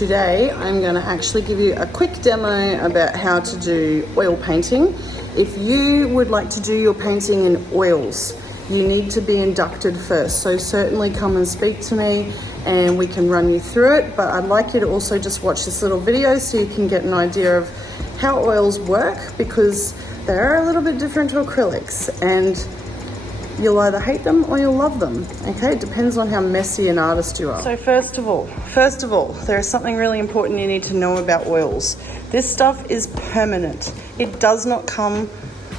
today I'm going to actually give you a quick demo about how to do oil painting. If you would like to do your painting in oils, you need to be inducted first, so certainly come and speak to me and we can run you through it. But I'd like you to also just watch this little video so you can get an idea of how oils work, because they are a little bit different to acrylics and you'll either hate them or you'll love them. Okay, it depends on how messy an artist you are. So first of all, there is something really important you need to know about oils. This stuff is permanent. It does not come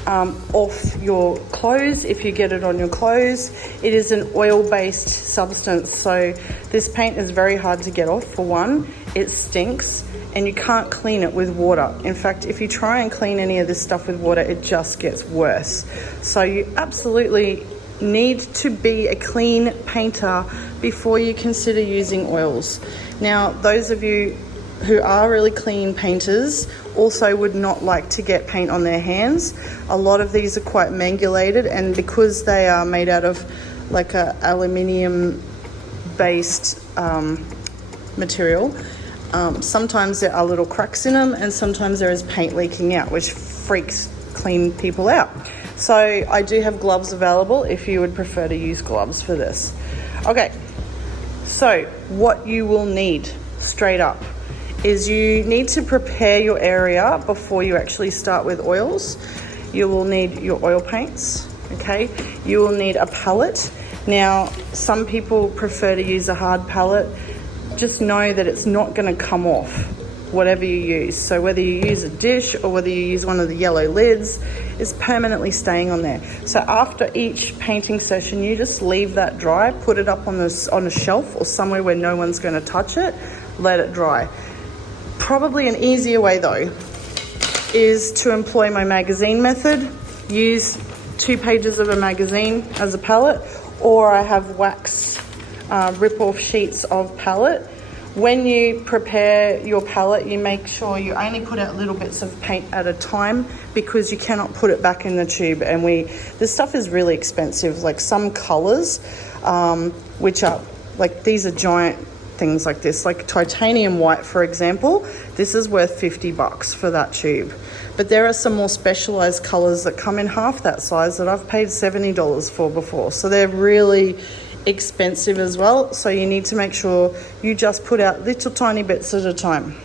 off your clothes if you get it on your clothes. It is an oil-based substance, so this paint is very hard to get off. For one, it stinks and you can't clean it with water. In fact, if you try and clean any of this stuff with water, it just gets worse. So you absolutely need to be a clean painter before you consider using oils. Now, those of you who are really clean painters also would not like to get paint on their hands. A lot of these are quite mangulated, and because they are made out of like a aluminium based material, sometimes there are little cracks in them and sometimes there is paint leaking out, which freaks clean people out. So I do have gloves available if you would prefer to use gloves for this. Okay, so what you will need straight up is you need to prepare your area before you actually start with oils. You will need your oil paints, okay? You will need a palette. Now, some people prefer to use a hard palette. Just know that it's not going to come off whatever you use. So whether you use a dish or whether you use one of the yellow lids, it's permanently staying on there. So after each painting session, you just leave that dry, put it up on a shelf or somewhere where no one's going to touch it, let it dry. Probably an easier way though is to employ my magazine method. Use 2 pages of a magazine as a palette, or I have wax rip-off sheets of palette. When you prepare your palette, you make sure you only put out little bits of paint at a time, because you cannot put it back in the tube. And this stuff is really expensive. Like some colors, which are like, these are giant things like this, like titanium white, for example. This is worth $50 for that tube. But there are some more specialized colors that come in half that size that I've paid $70 for before. So they're really expensive as well. So you need to make sure you just put out little tiny bits at a time.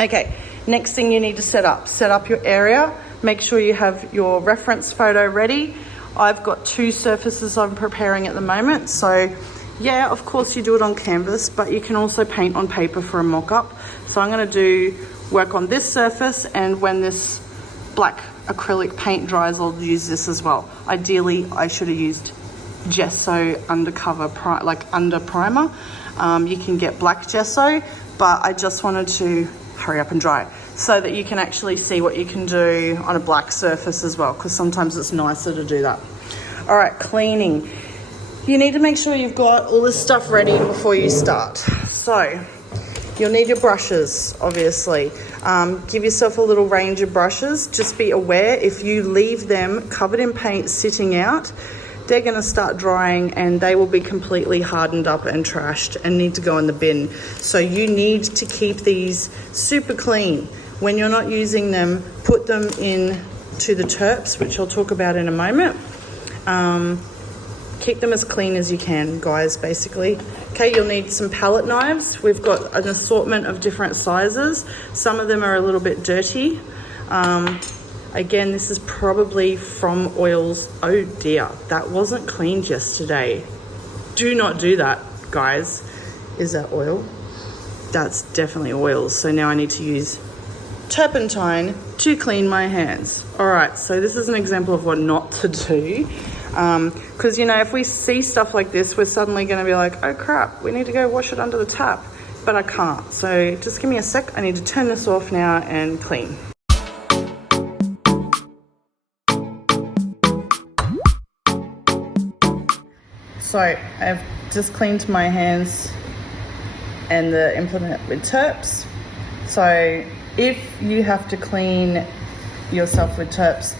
Okay, next thing you need to set up your area. Make sure you have your reference photo ready. I've got 2 surfaces I'm preparing at the moment. So yeah, of course you do it on canvas, but you can also paint on paper for a mock-up. So I'm going to do work on this surface, and when this black acrylic paint dries, I'll use this as well. Ideally, I should have used gesso undercover, under primer. You can get black gesso, but I just wanted to hurry up and dry so that you can actually see what you can do on a black surface as well, because sometimes it's nicer to do that. All right, cleaning. You need to make sure you've got all this stuff ready before you start. So you'll need your brushes, obviously. Give yourself a little range of brushes. Just be aware, if you leave them covered in paint sitting out, they're going to start drying and they will be completely hardened up and trashed and need to go in the bin. So you need to keep these super clean. When you're not using them, put them in to the terps, which I'll talk about in a moment. Keep them as clean as you can, guys, basically. Okay, you'll need some palette knives. We've got an assortment of different sizes. Some of them are a little bit dirty. Again, this is probably from oils. Oh dear, that wasn't cleaned yesterday. Do not do that, guys. Is that oil? That's definitely oils. So now I need to use turpentine to clean my hands. All right, so this is an example of what not to do. Because, you know, if we see stuff like this, we're suddenly going to be like, oh crap, we need to go wash it under the tap. But I can't. So just give me a sec. I need to turn this off now and clean. So I've just cleaned my hands and the implement with terps. So if you have to clean yourself with terps,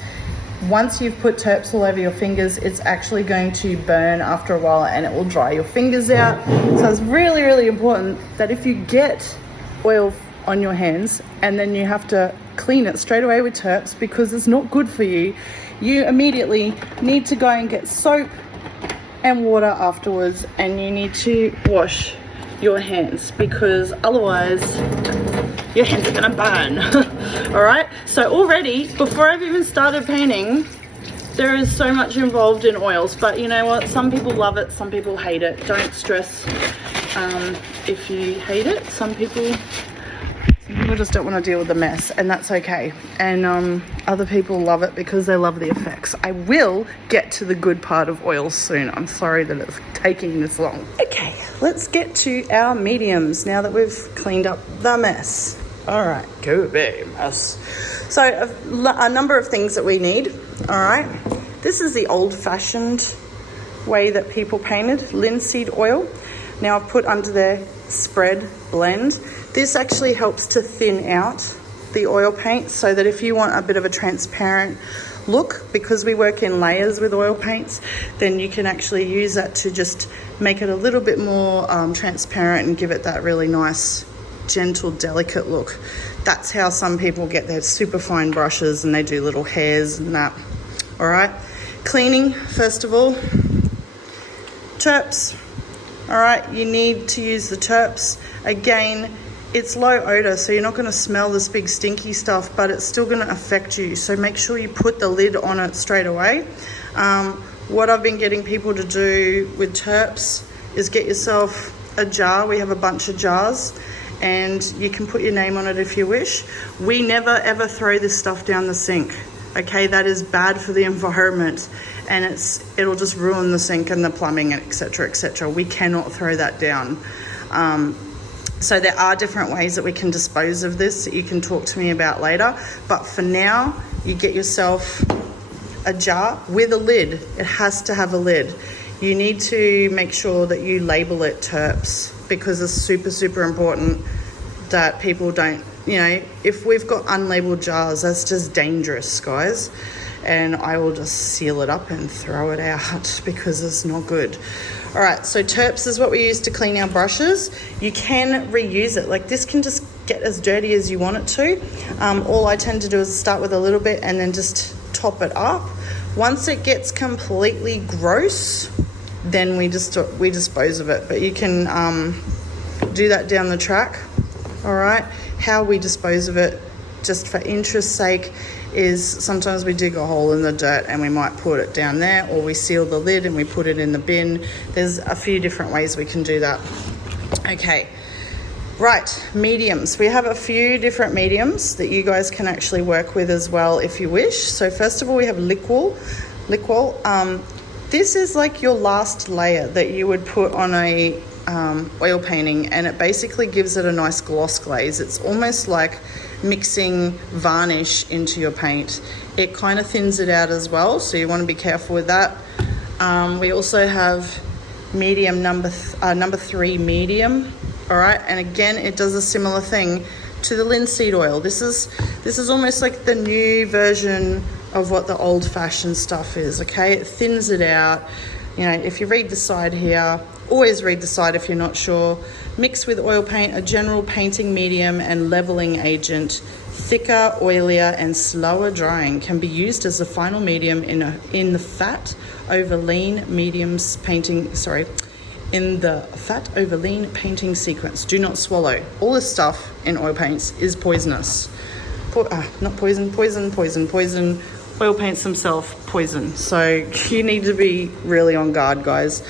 once you've put terps all over your fingers, it's actually going to burn after a while and it will dry your fingers out. So it's really, really important that if you get oil on your hands and then you have to clean it straight away with terps because it's not good for you, you immediately need to go and get soap and water afterwards, and you need to wash your hands because otherwise your hands are gonna burn. All right, so already before I've even started painting, there is so much involved in oils, but you know what, some people love it, some people hate it. Don't stress if you hate it. Some people just don't want to deal with the mess, and that's okay. And other people love it because they love the effects. I will get to the good part of oils soon. I'm sorry that it's taking this long. Okay, let's get to our mediums now that we've cleaned up the mess. All right, go big mess. So a number of things that we need. All right, this is the old-fashioned way that people painted, linseed oil. Now I've put under there spread blend. This actually helps to thin out the oil paint so that if you want a bit of a transparent look, because we work in layers with oil paints, then you can actually use that to just make it a little bit more transparent and give it that really nice, gentle, delicate look. That's how some people get their super fine brushes and they do little hairs and that. All right, cleaning first of all, terps. All right, you need to use the terps. Again, it's low odor, so you're not going to smell this big stinky stuff, but it's still going to affect you. So make sure you put the lid on it straight away. What I've been getting people to do with terps is get yourself a jar. We have a bunch of jars, and you can put your name on it if you wish. We never ever throw this stuff down the sink. Okay, that is bad for the environment, and it'll just ruin the sink and the plumbing, etc., etc. We cannot throw that down. So there are different ways that we can dispose of this that you can talk to me about later. But for now, you get yourself a jar with a lid. It has to have a lid. You need to make sure that you label it terps because it's super, super important that people don't, you know, if we've got unlabeled jars, that's just dangerous, guys. And I will just seal it up and throw it out because it's not good. All right, so terps is what we use to clean our brushes. You can reuse it. Like this can just get as dirty as you want it to. All I tend to do is start with a little bit and then just top it up. Once it gets completely gross, then we dispose of it. But you can do that down the track. All right, how we dispose of it, just for interest's sake, is sometimes we dig a hole in the dirt and we might put it down there, or we seal the lid and we put it in the bin. There's a few different ways we can do that. Okay, right, mediums. We have a few different mediums that you guys can actually work with as well if you wish. So first of all, we have liquol. This is like your last layer that you would put on a oil painting, and it basically gives it a nice gloss glaze. It's almost like mixing varnish into your paint. It kind of thins it out as well, so you want to be careful with that. We also have medium number 3 medium. All right, and again, it does a similar thing to the linseed oil. This is almost like the new version of what the old-fashioned stuff is. Okay, it thins it out. You know, if you read the side here, always read the side if you're not sure. Mix with oil paint, a general painting medium and leveling agent. Thicker, oilier and slower drying can be used as a final medium in the fat over lean painting sequence. Do not swallow. All this stuff in oil paints is poisonous. Not poison. Oil paints themselves poison. So you need to be really on guard, guys.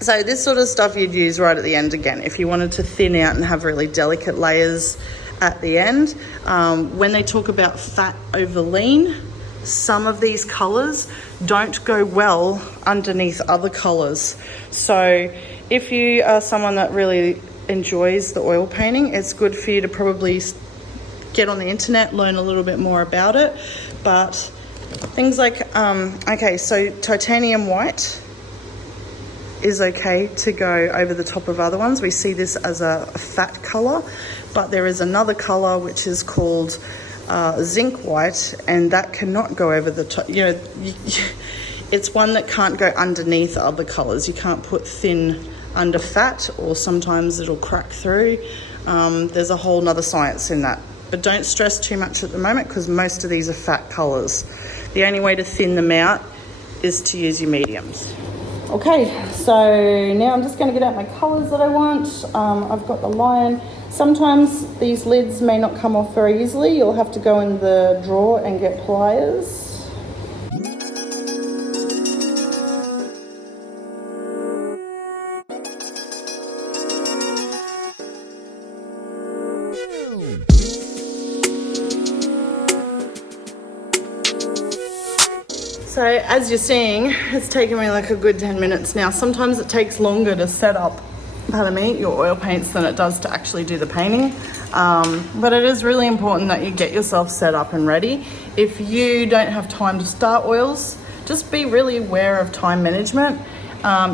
So this sort of stuff you'd use right at the end again if you wanted to thin out and have really delicate layers at the end. When they talk about fat over lean, some of these colors don't go well underneath other colors. So if you are someone that really enjoys the oil painting, it's good for you to probably get on the internet, learn a little bit more about it. But things like, okay, so titanium white is okay to go over the top of other ones. We see this as a fat color, but there is another color which is called zinc white, and that cannot go over the top. You know, it's one that can't go underneath other colors. You can't put thin under fat, or sometimes it'll crack through. There's a whole nother science in that. But don't stress too much at the moment because most of these are fat colours. The only way to thin them out is to use your mediums. Okay, so now I'm just going to get out my colours that I want. I've got the lion. Sometimes these lids may not come off very easily. You'll have to go in the drawer and get pliers. So as you're seeing, it's taken me like a good 10 minutes now. Sometimes it takes longer to set up, your oil paints than it does to actually do the painting. But it is really important that you get yourself set up and ready. If you don't have time to start oils, just be really aware of time management.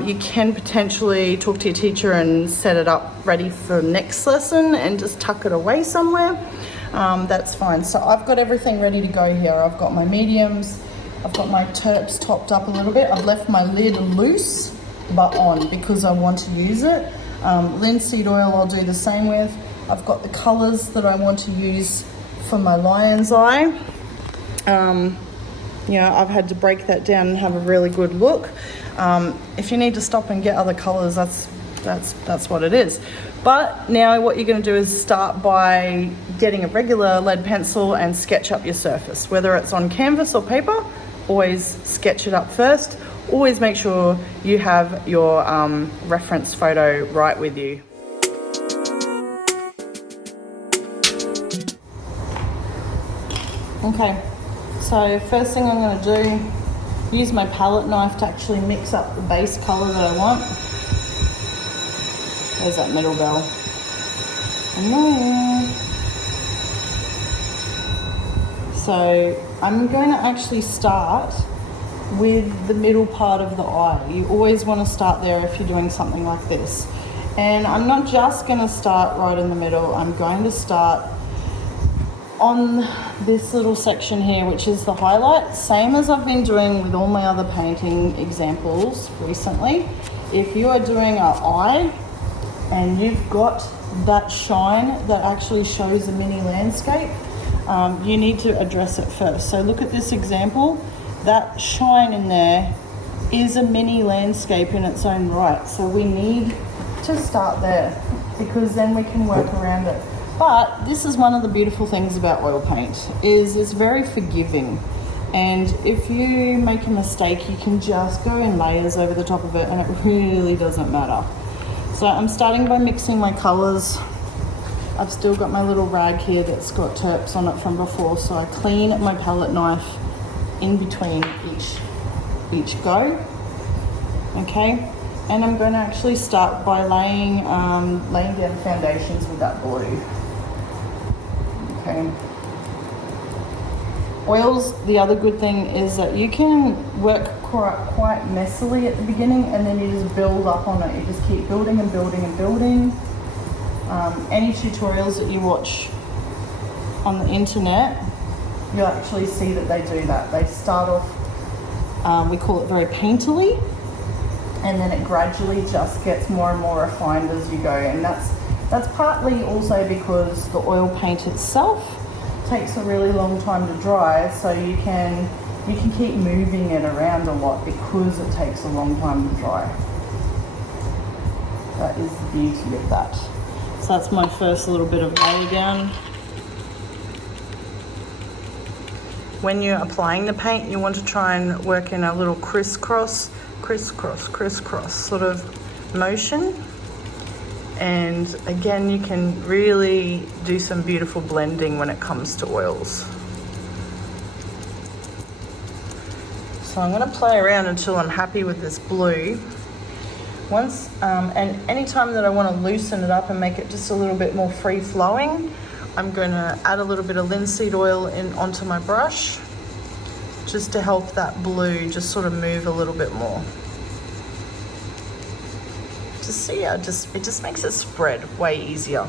You can potentially talk to your teacher and set it up ready for next lesson and just tuck it away somewhere. That's fine. So I've got everything ready to go here. I've got my mediums. I've got my terps topped up a little bit. I've left my lid loose but on because I want to use it. Linseed oil I'll do the same with. I've got the colours that I want to use for my lion's eye. I've had to break that down and have a really good look. If you need to stop and get other colours, that's what it is. But now what you're going to do is start by getting a regular lead pencil and sketch up your surface. Whether it's on canvas or paper, always sketch it up first. Always make sure you have your reference photo right with you. Okay, so first thing I'm going to do, use my palette knife to actually mix up the base colour that I want. There's that middle bell. And then, so I'm going to actually start with the middle part of the eye. You always want to start there if you're doing something like this. And I'm not just going to start right in the middle. I'm going to start on this little section here, which is the highlight, same as I've been doing with all my other painting examples recently. If you are doing an eye and you've got that shine that actually shows a mini landscape, you need to address it first. So look at this example. That shine in there is a mini landscape in its own right. So we need to start there because then we can work around it. But this is one of the beautiful things about oil paint, is it's very forgiving. And if you make a mistake, you can just go in layers over the top of it and it really doesn't matter. So I'm starting by mixing my colours. I've still got my little rag here that's got terps on it from before, so I clean my palette knife in between each go. Okay, and I'm going to actually start by laying down foundations with that blue. Okay. Oils, the other good thing is that you can work quite messily at the beginning and then you just build up on it. You just keep building and building and building. Any tutorials that you watch on the internet, you'll actually see that they do that. They start off, we call it very painterly, and then it gradually just gets more and more refined as you go. And that's partly also because the oil paint itself takes a really long time to dry, so you can keep moving it around a lot because it takes a long time to dry. That is the beauty of that. So that's my first little bit of lay down. When you're applying the paint, you want to try and work in a little crisscross sort of motion. And again, you can really do some beautiful blending when it comes to oils. So I'm going to play around until I'm happy with this blue. And anytime that I want to loosen it up and make it just a little bit more free flowing, I'm going to add a little bit of linseed oil onto my brush just to help that blue just sort of move a little bit more. Just see how it just makes it spread way easier.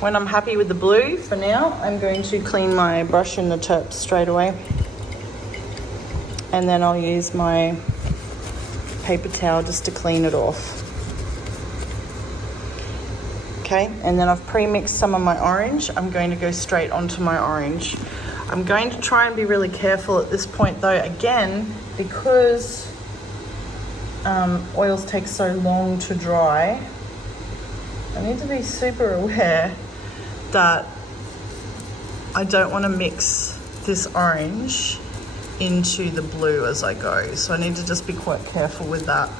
When I'm happy with the blue for now, I'm going to clean my brush in the terps straight away. and then I'll use my paper towel just to clean it off. Okay, and then I've pre-mixed some of my orange. I'm going to go straight onto my orange. I'm going to try and be really careful at this point though, again, because oils take so long to dry. I need to be super aware that I don't want to mix this orange into the blue as I go. So I need to just be quite careful with that,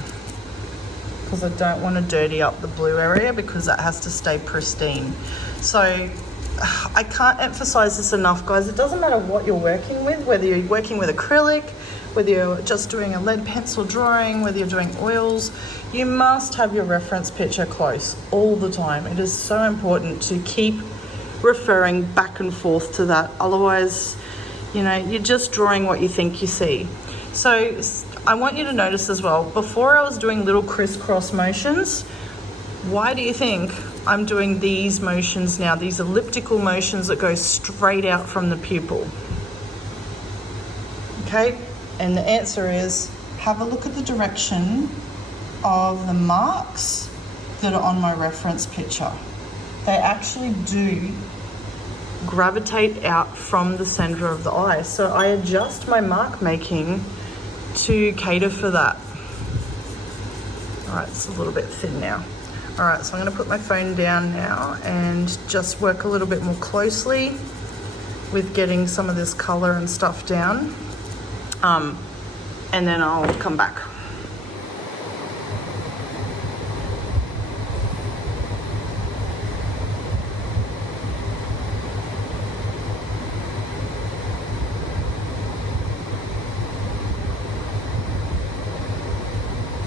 because I don't want to dirty up the blue area because that has to stay pristine. So I can't emphasize this enough, guys. It doesn't matter what you're working with, whether you're working with acrylic, whether you're just doing a lead pencil drawing, whether you're doing oils, you must have your reference picture close all the time. It is so important to keep referring back and forth to that. Otherwise, you know, you're just drawing what you think you see. So I want you to notice as well, before I was doing little crisscross motions, why do you think I'm doing these motions now, these elliptical motions that go straight out from the pupil? Okay, and the answer is, have a look at the direction of the marks that are on my reference picture. They actually do gravitate out from the center of the eye. So I adjust my mark making to cater for that. All right, it's a little bit thin now. All right, so I'm gonna put my phone down now and just work a little bit more closely with getting some of this color and stuff down. And then I'll come back.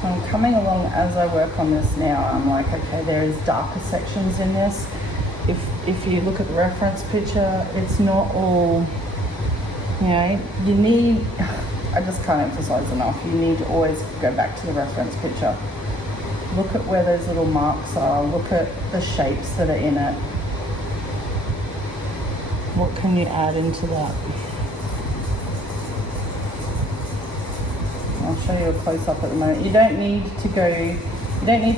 I'm coming along as I work on this now. I'm like, okay, there is darker sections in this. If you look at the reference picture, it's not all, you know, you need, I just can't emphasize enough, you need to always go back to the reference picture. Look at where those little marks are, look at the shapes that are in it. What can you add into that? I'll show you a close-up at the moment. You don't need to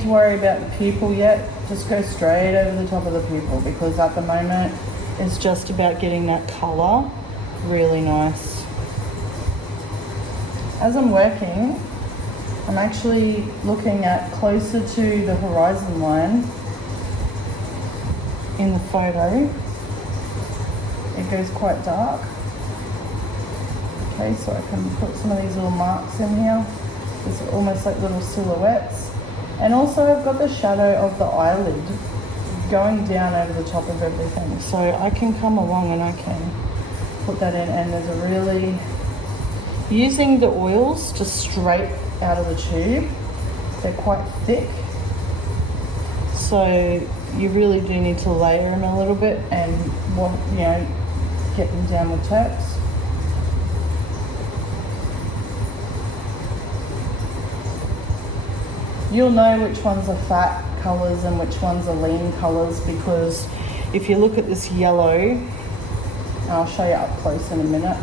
worry about the pupil yet. Just go straight over the top of the pupil, because at the moment it's just about getting that color really nice. As I'm working, I'm actually looking at closer to the horizon line in the photo. It goes quite dark. Okay, so I can put some of these little marks in here. These are almost like little silhouettes. And also I've got the shadow of the eyelid going down over the top of everything. So I can come along and I can put that in, and there's a really, using the oils just straight out of the tube, they're quite thick. So you really do need to layer them a little bit and, you know, get them down with taps. You'll know which ones are fat colours and which ones are lean colours, because if you look at this yellow, and I'll show you up close in a minute,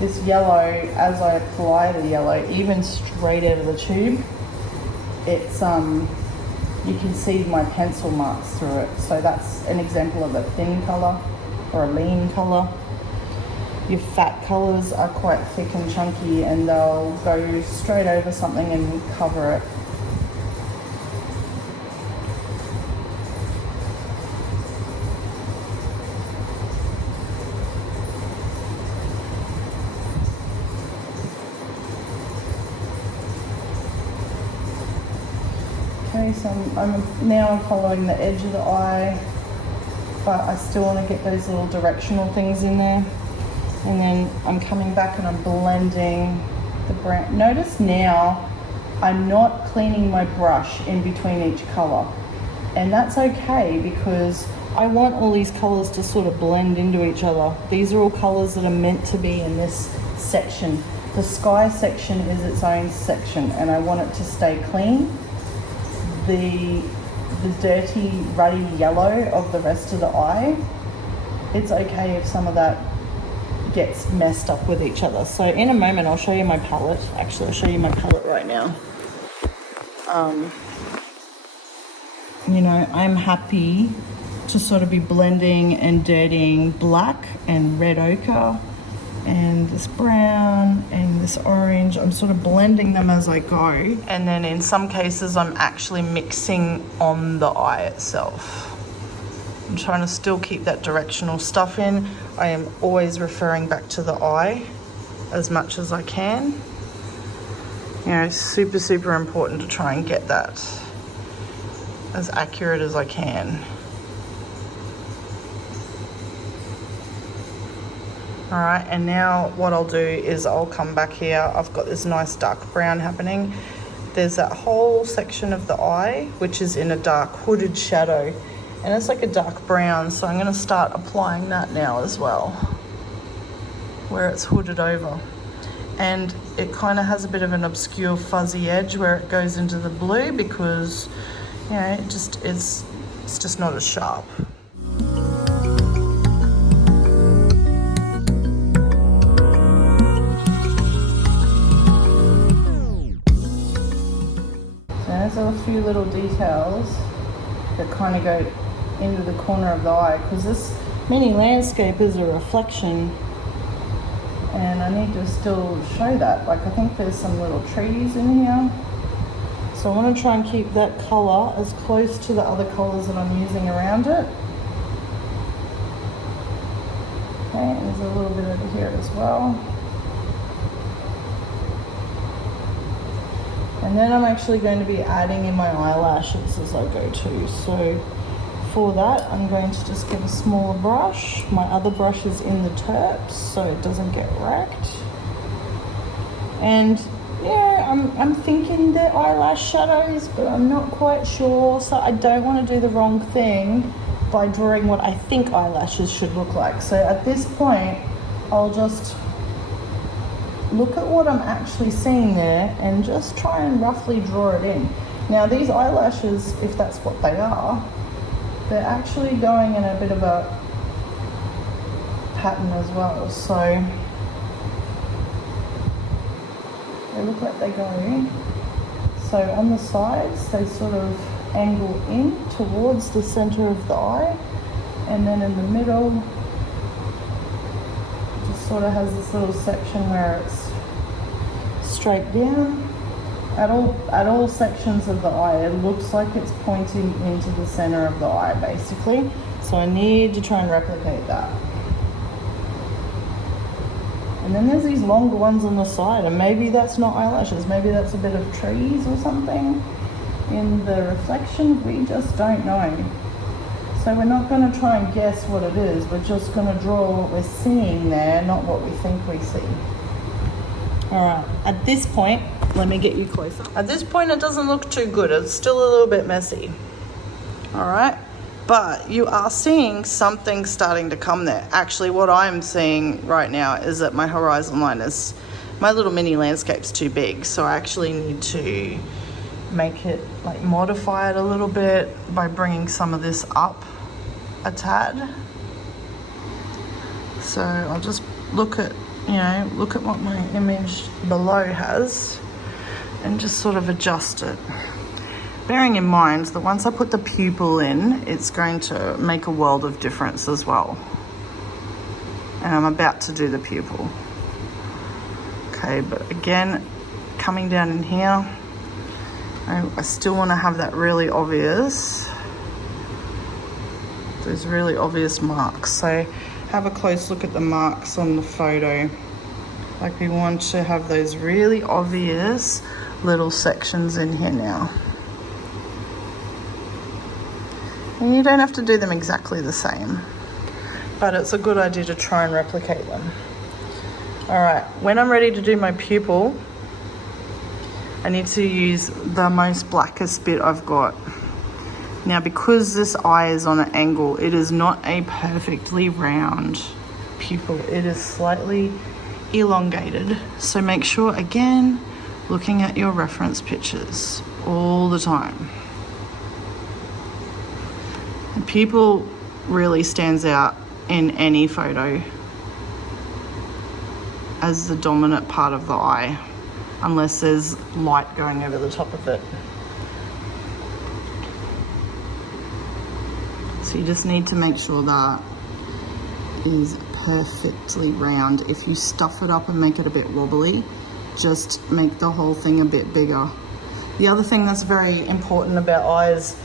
this yellow, as I apply the yellow, even straight out of the tube, it's you can see my pencil marks through it. So that's an example of a thin colour or a lean colour. Your fat colours are quite thick and chunky, and they'll go straight over something and cover it. Okay, so I'm now following the edge of the eye, but I still want to get those little directional things in there. And then I'm coming back and I'm blending the brown. Notice now I'm not cleaning my brush in between each color, and that's okay, because I want all these colors to sort of blend into each other. These are all colors that are meant to be in this section. The Skye section is its own section, and I want it to stay clean. The dirty ruddy yellow of the rest of the eye, it's okay if some of that gets messed up with each other. So in a moment, I'll show you my palette. Actually, I'll show you my palette right now. You know, I'm happy to sort of be blending and dirtying black and red ochre and this brown and this orange. I'm sort of blending them as I go. And then in some cases, I'm actually mixing on the eye itself. I'm trying to still keep that directional stuff in. I am always referring back to the eye as much as I can. You know, super, super important to try and get that as accurate as I can. All right, and now what I'll do is I'll come back here. I've got this nice dark brown happening. There's that whole section of the eye, which is in a dark hooded shadow, and it's like a dark brown. So I'm gonna start applying that now as well, where it's hooded over. And it kind of has a bit of an obscure fuzzy edge where it goes into the blue because, you know, it's just not as sharp. There's a few little details that kind of go into the corner of the eye because this mini landscape is a reflection, and I need to still show that. Like, I think there's some little trees in here, so I want to try and keep that colour as close to the other colours that I'm using around it. Okay, and there's a little bit over here as well. And then I'm actually going to be adding in my eyelashes as I go too. So for that, I'm going to just get a smaller brush. My other brush is in the terps, so it doesn't get wrecked. And yeah, I'm thinking they're eyelash shadows, but I'm not quite sure. So I don't want to do the wrong thing by drawing what I think eyelashes should look like. So at this point, I'll just look at what I'm actually seeing there and just try and roughly draw it in. Now these eyelashes, if that's what they are, they're actually going in a bit of a pattern as well. So they look like they go in. So on the sides, they sort of angle in towards the center of the eye, and then in the middle, just sort of has this little section where it's straight down. At all sections of the eye, it looks like it's pointing into the center of the eye, basically. So I need to try and replicate that. And then there's these longer ones on the side, and maybe that's not eyelashes, maybe that's a bit of trees or something in the reflection. We just don't know. So we're not going to try and guess what it is. We're just going to draw what we're seeing there, not what we think we see. All right, at this point, let me get you closer. At this point, it doesn't look too good. It's still a little bit messy. All right, but you are seeing something starting to come there. Actually, what I'm seeing right now is that my horizon line is, my little mini landscape's too big. So I actually need to make it, like, modify it a little bit by bringing some of this up a tad. So I'll just look at what my image below has and just sort of adjust it. Bearing in mind that once I put the pupil in, it's going to make a world of difference as well. And I'm about to do the pupil. Okay, but again, coming down in here, I still want to have that really obvious, those really obvious marks. So have a close look at the marks on the photo. Like, we want to have those really obvious little sections in here now. And you don't have to do them exactly the same, but it's a good idea to try and replicate them. All right, when I'm ready to do my pupil, I need to use the most blackest bit I've got. Now, because this eye is on an angle, it is not a perfectly round pupil. It is slightly elongated. So make sure, again, looking at your reference pictures all the time. The pupil really stands out in any photo. as the dominant part of the eye, unless there's light going over the top of it. So you just need to make sure that is perfectly round. If you stuff it up and make it a bit wobbly, just make the whole thing a bit bigger. The other thing that's very important about eyes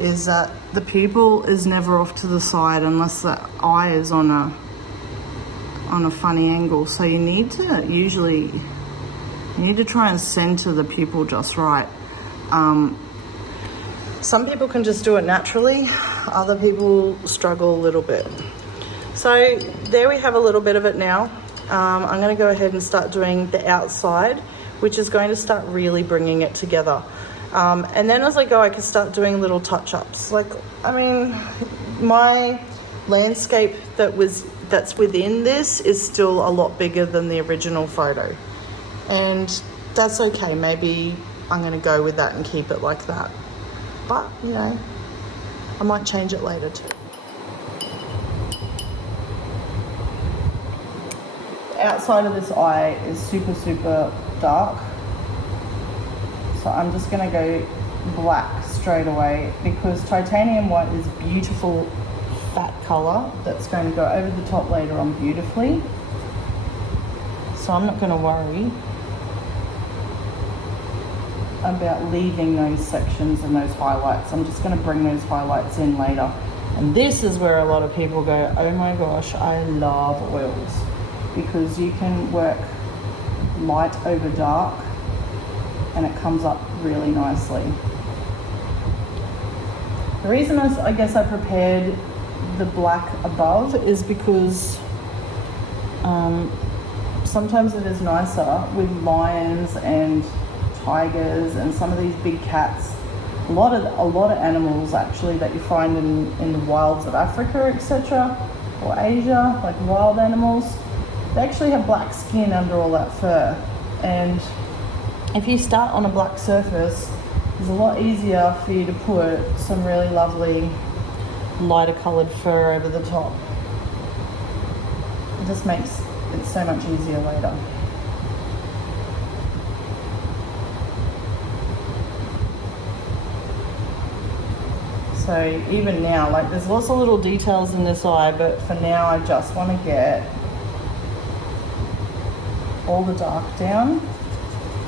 is that the pupil is never off to the side unless the eye is on a funny angle. So you need to try and center the pupil just right. Some people can just do it naturally, other people struggle a little bit. So there we have a little bit of it now. I'm going to go ahead and start doing the outside, which is going to start really bringing it together. And then as I go, I can start doing little touch-ups. Like, I mean, my landscape that's within this is still a lot bigger than the original photo. And that's okay. Maybe I'm going to go with that and keep it like that. But, you know, I might change it later too. The outside of this eye is super, super dark. So I'm just going to go black straight away because titanium white is beautiful fat colour that's going to go over the top later on beautifully. So I'm not going to worry about leaving those sections and those highlights. I'm just going to bring those highlights in later. And this is where a lot of people go, oh my gosh, I love oils, because you can work light over dark and it comes up really nicely. The reason I guess I prepared the black above is because sometimes it is nicer with lions and tigers and some of these big cats. A lot of animals actually that you find in the wilds of Africa, etc., or Asia, like wild animals, they actually have black skin under all that fur. And if you start on a black surface, it's a lot easier for you to put some really lovely lighter coloured fur over the top. It just makes it so much easier later. So even now, like, there's lots of little details in this eye, but for now I just want to get all the dark down,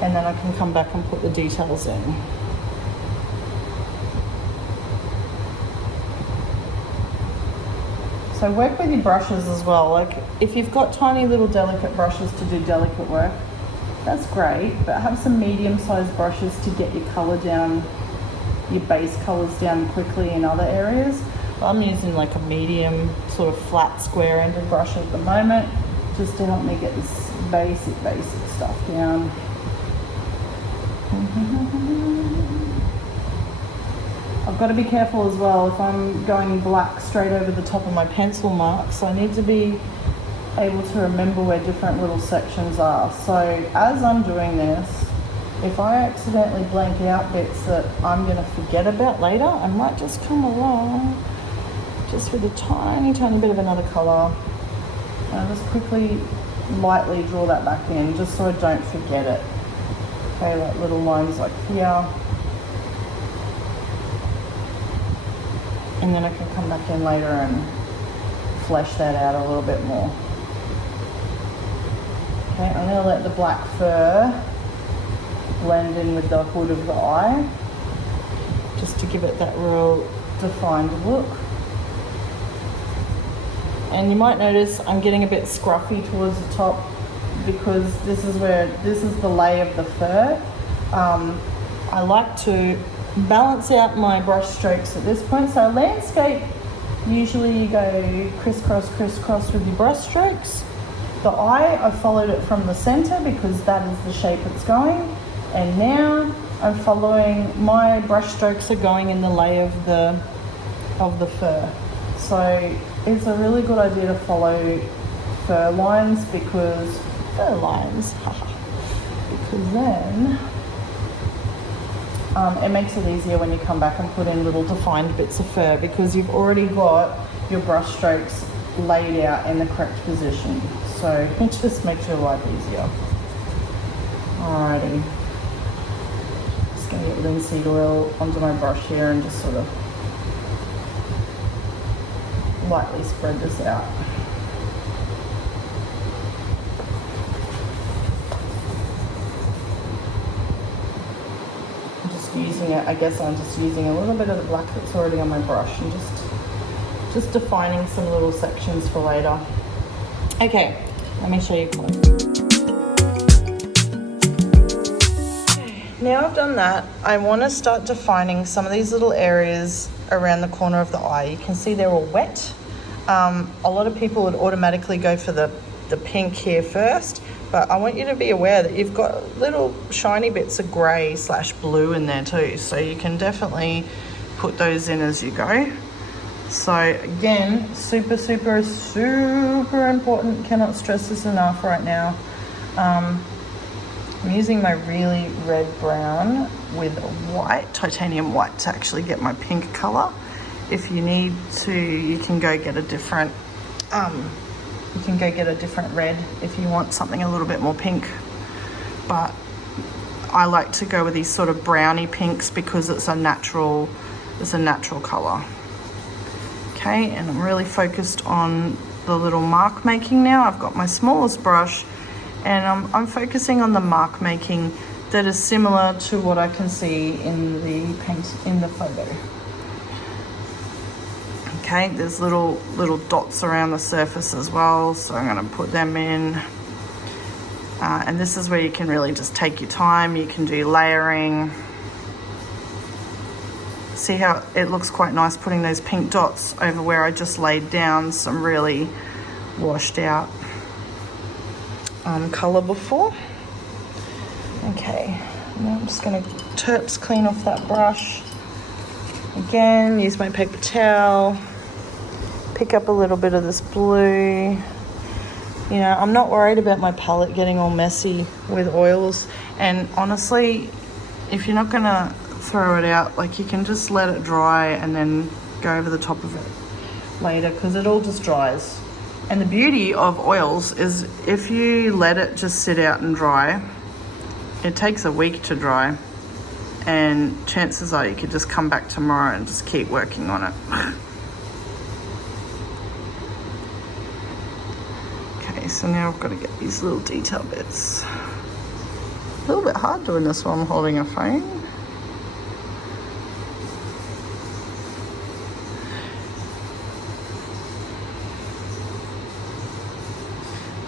and then I can come back and put the details in. So work with your brushes as well. Like, if you've got tiny little delicate brushes to do delicate work, that's great, but have some medium-sized brushes to get your colour down, your base colours down quickly in other areas. I'm using like a medium sort of flat square-ended brush at the moment, just to help me get this basic stuff down. I've got to be careful as well if I'm going black straight over the top of my pencil marks. I need to be able to remember where different little sections are. So as I'm doing this, if I accidentally blank out bits that I'm going to forget about later, I might just come along just with a tiny bit of another colour, and I'll just quickly lightly draw that back in just so I don't forget it. Okay, like little lines like here, and then I can come back in later and flesh that out a little bit more. Okay, I'm going to let the black fur blend in with the hood of the eye, just to give it that real defined look. And you might notice I'm getting a bit scruffy towards the top because this is the lay of the fur. I like to balance out my brush strokes at this point. So landscape, usually you go crisscross with your brush strokes. The eye, I followed it from the center because that is the shape it's going. And now I'm following, my brush strokes are going in the lay of the fur. So it's a really good idea to follow fur lines because then it makes it easier when you come back and put in little defined bits of fur, because you've already got your brush strokes laid out in the correct position. So it just makes your life easier. Alrighty. Just gonna get linseed oil onto my brush here and just sort of lightly spread this out. I'm just using it, I guess I'm just using a little bit of the black that's already on my brush and just defining some little sections for later. Okay, let me show you close. Now I've done that, I want to start defining some of these little areas around the corner of the eye. You can see they're all wet. A lot of people would automatically go for the pink here first, but I want you to be aware that you've got little shiny bits of grey / blue in there too, so you can definitely put those in as you go. So again, super important, cannot stress this enough right now. I'm using my really red brown with white, titanium white, to actually get my pink color. If you need to, you can go get a different red if you want something a little bit more pink. But I like to go with these sort of browny pinks because it's a natural color. Okay, and I'm really focused on the little mark making now. I've got my smallest brush and I'm focusing on the mark making that is similar to what I can see in the photo. Okay, there's little dots around the surface as well, so I'm going to put them in. And this is where you can really just take your time. You can do layering. See how it looks quite nice putting those pink dots over where I just laid down some really washed out colour before. Okay, now I'm just going to terps clean off that brush. Again, use my paper towel. Pick up a little bit of this blue. You know, I'm not worried about my palette getting all messy with oils. And honestly, if you're not going to throw it out, like, you can just let it dry and then go over the top of it later, because it all just dries. And the beauty of oils is if you let it just sit out and dry, it takes a week to dry, and chances are you could just come back tomorrow and just keep working on it. Okay, so now I've got to get these little detail bits. A little bit hard doing this while I'm holding a phone.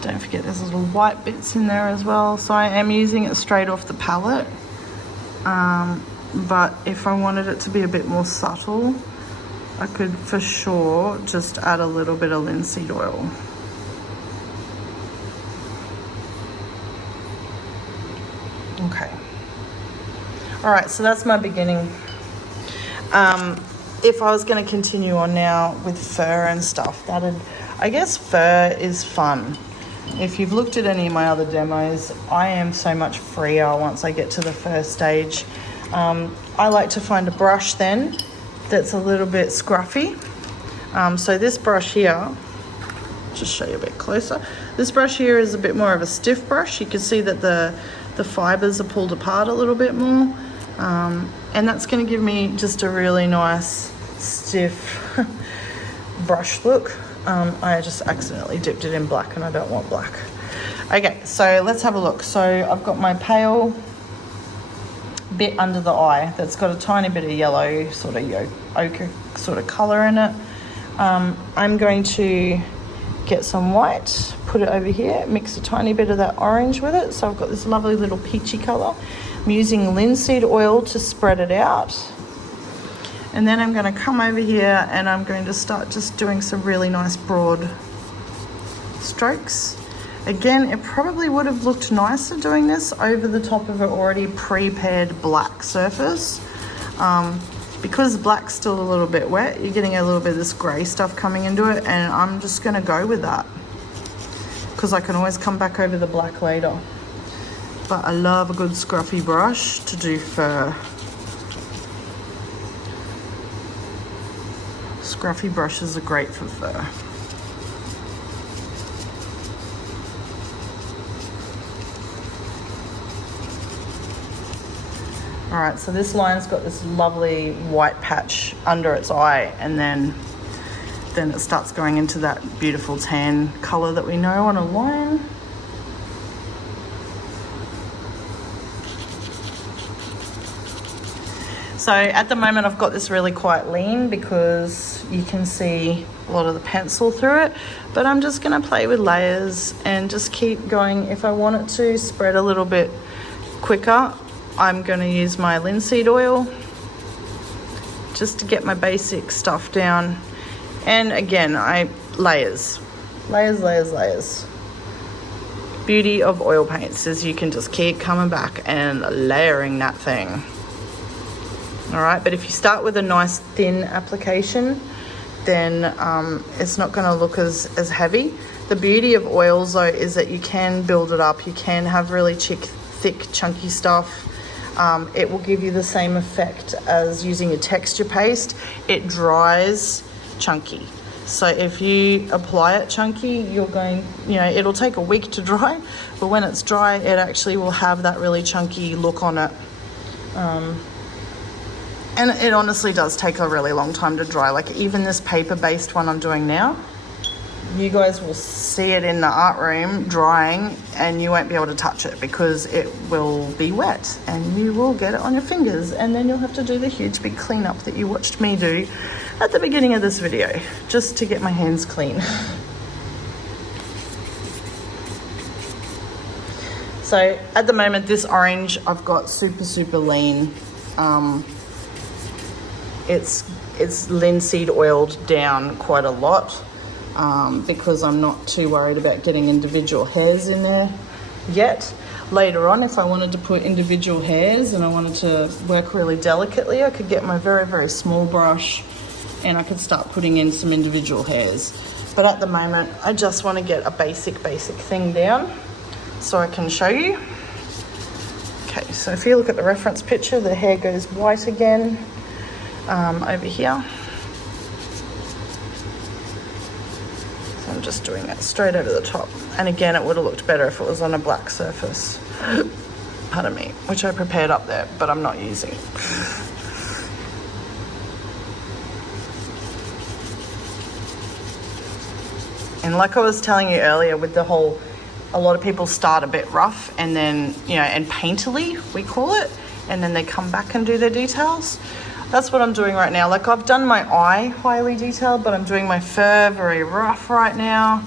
Don't forget there's little white bits in there as well. So I am using it straight off the palette. But if I wanted it to be a bit more subtle, I could for sure just add a little bit of linseed oil. Okay. All right, so that's my beginning. If I was going to continue on now with fur and stuff, I guess fur is fun. If you've looked at any of my other demos, I am so much freer once I get to the first stage. I like to find a brush then that's a little bit scruffy. So this brush here, just show you a bit closer. This brush here is a bit more of a stiff brush. You can see that the fibers are pulled apart a little bit more. And that's going to give me just a really nice stiff brush look. I just accidentally dipped it in black and I don't want black. Okay, so let's have a look. So I've got my pale bit under the eye that's got a tiny bit of yellow sort of ochre sort of colour in it. I'm going to get some white, put it over here, mix a tiny bit of that orange with it. So I've got this lovely little peachy colour. I'm using linseed oil to spread it out. And then I'm going to come over here and I'm going to start just doing some really nice broad strokes. Again, it probably would have looked nicer doing this over the top of an already prepared black surface. Because black's still a little bit wet, you're getting a little bit of this grey stuff coming into it, and I'm just going to go with that because I can always come back over the black later. But I love a good scruffy brush to do fur. Scruffy brushes are great for fur. All right, so this line's got this lovely white patch under its eye, and then it starts going into that beautiful tan color that we know on a lion. So at the moment I've got this really quite lean because you can see a lot of the pencil through it, but I'm just gonna play with layers and just keep going. If I want it to spread a little bit quicker, I'm gonna use my linseed oil just to get my basic stuff down. And again, layers. Beauty of oil paints is you can just keep coming back and layering that thing. All right, but if you start with a nice thin application, then it's not gonna look as heavy. The beauty of oils though is that you can build it up. You can have really thick, chunky stuff. It will give you the same effect as using a texture paste. It dries chunky. So if you apply it chunky, it'll take a week to dry, but when it's dry, it actually will have that really chunky look on it. And it honestly does take a really long time to dry. Like even this paper-based one I'm doing now, you guys will see it in the art room drying and you won't be able to touch it because it will be wet and you will get it on your fingers, and then you'll have to do the huge big cleanup that you watched me do at the beginning of this video just to get my hands clean. So at the moment, this orange I've got super lean. It's linseed oiled down quite a lot. Because I'm not too worried about getting individual hairs in there yet. Later on, if I wanted to put individual hairs and I wanted to work really delicately, I could get my very small brush and I could start putting in some individual hairs. But at the moment, I just want to get a basic thing down so I can show you. Okay, so if you look at the reference picture, the hair goes white again over here. I'm just doing that straight over the top. And again, it would have looked better if it was on a black surface. Pardon me, which I prepared up there, but I'm not using. And like I was telling you earlier with the whole, a lot of people start a bit rough and then, and painterly, we call it, and then they come back and do their details. That's what I'm doing right now. Like I've done my eye highly detailed, but I'm doing my fur very rough right now.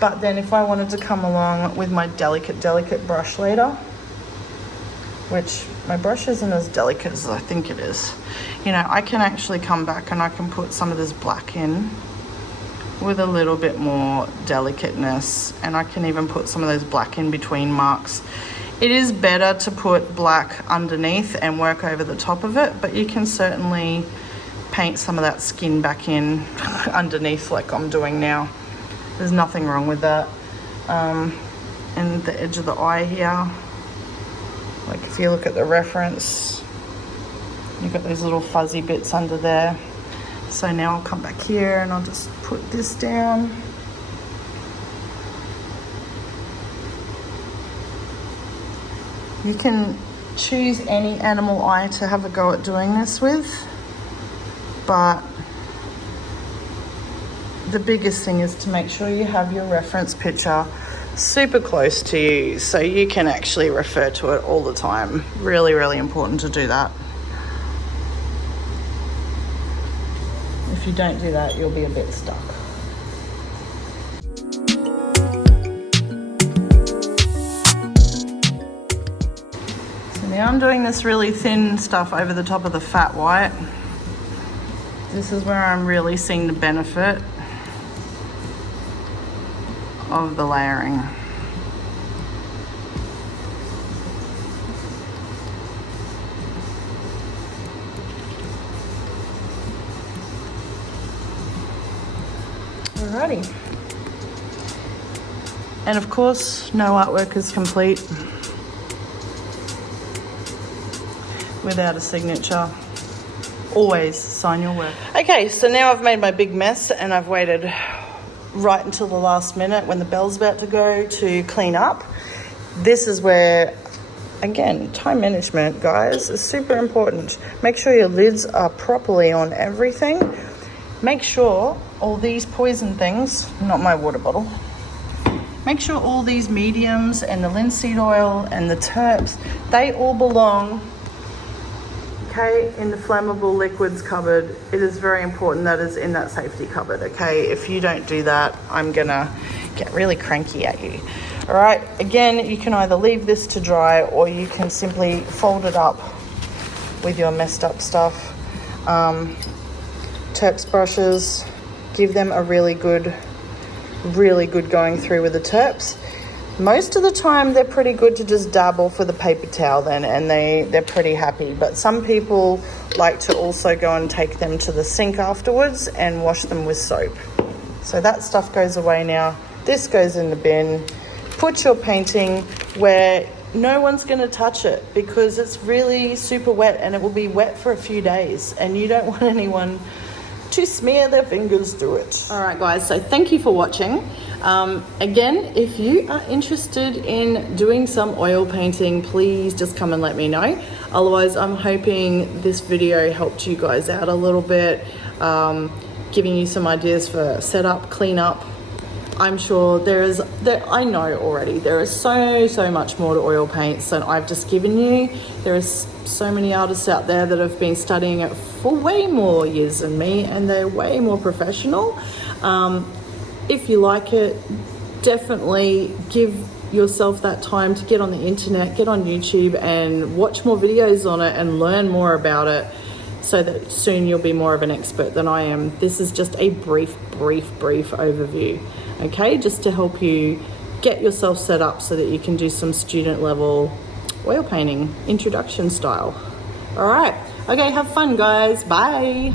But then if I wanted to come along with my delicate brush later, which my brush isn't as delicate as I think it is, I can actually come back and I can put some of this black in with a little bit more delicateness, and I can even put some of those black in between marks. It is better to put black underneath and work over the top of it, but you can certainly paint some of that skin back in underneath like I'm doing now. There's nothing wrong with that. And the edge of the eye here, like if you look at the reference, you've got those little fuzzy bits under there. So now I'll come back here and I'll just put this down. You can choose any animal eye to have a go at doing this with, but the biggest thing is to make sure you have your reference picture super close to you so you can actually refer to it all the time. Really important to do that. If you don't do that, you'll be a bit stuck. Now I'm doing this really thin stuff over the top of the fat white. This is where I'm really seeing the benefit of the layering. Alrighty. And of course, no artwork is complete without a signature. Always sign your work. Okay, so now I've made my big mess and I've waited right until the last minute when the bell's about to go to clean up. This is where again, time management, guys, is super important. Make sure your lids are properly on everything. Make sure all these poison things, not my water bottle, make sure all these mediums and the linseed oil and the terps, they all belong, okay, in the flammable liquids cupboard. It is very important that is in that safety cupboard, okay? If you don't do that, I'm gonna get really cranky at you. All right, again, you can either leave this to dry or you can simply fold it up with your messed up stuff. Terps brushes, give them a really good going through with the terps. Most of the time they're pretty good to just dab off with a paper towel then, and they're pretty happy. But some people like to also go and take them to the sink afterwards and wash them with soap. So that stuff goes away now. This goes in the bin. Put your painting where no one's going to touch it, because it's really super wet and it will be wet for a few days, and you don't want anyone to smear their fingers through it. All right, guys, so thank you for watching. Again, if you are interested in doing some oil painting, please just come and let me know. Otherwise, I'm hoping this video helped you guys out a little bit, giving you some ideas for setup, cleanup. I'm sure I know already, there is so much more to oil paints than I've just given you. There is so many artists out there that have been studying it for way more years than me, and they're way more professional. If you like it, definitely give yourself that time to get on the internet, get on YouTube and watch more videos on it and learn more about it, so that soon you'll be more of an expert than I am. This is just a brief overview, okay? Just to help you get yourself set up so that you can do some student level oil painting, introduction style. All right, okay, have fun, guys. Bye.